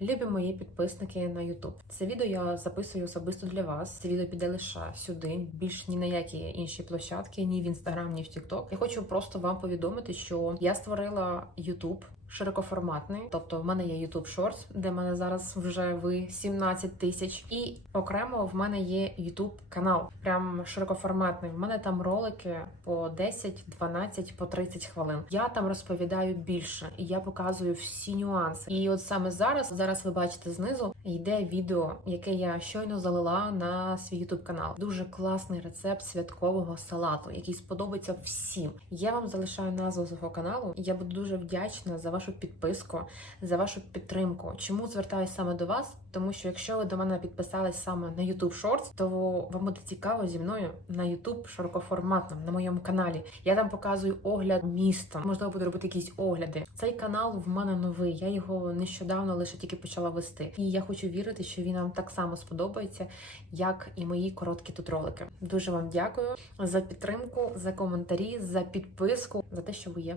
Любі мої підписники на YouTube. Це відео я записую особисто для вас. Це відео піде лише сюди, більш ні на які інші площадки, ні в Instagram, ні в TikTok. Я хочу просто вам повідомити, що я створила YouTube широкоформатний, тобто в мене є YouTube Shorts, де в мене зараз вже ви 17 тисяч, і окремо в мене є YouTube канал, прям широкоформатний. В мене там ролики по 10, 12, по 30 хвилин. Я там розповідаю більше, і я показую всі нюанси. І от саме зараз, зараз ви бачите знизу, йде відео, яке я щойно залила на свій YouTube канал. Дуже класний рецепт святкового салату, який сподобається всім. Я вам залишаю назву свого каналу. Я буду дуже вдячна за вашу підписку, за вашу підтримку. Чому звертаюся саме до вас? Тому що якщо ви до мене підписались саме на YouTube Shorts, то вам буде цікаво зі мною на YouTube широкоформатному, на моєму каналі. Я там показую огляд міста. Можливо, буду робити якісь огляди. Цей канал в мене новий. Я його нещодавно лише тільки почала вести. І я хочу вірити, що він вам так само сподобається, як і мої короткі тут ролики. Дуже вам дякую за підтримку, за коментарі, за підписку, за те, що ви є.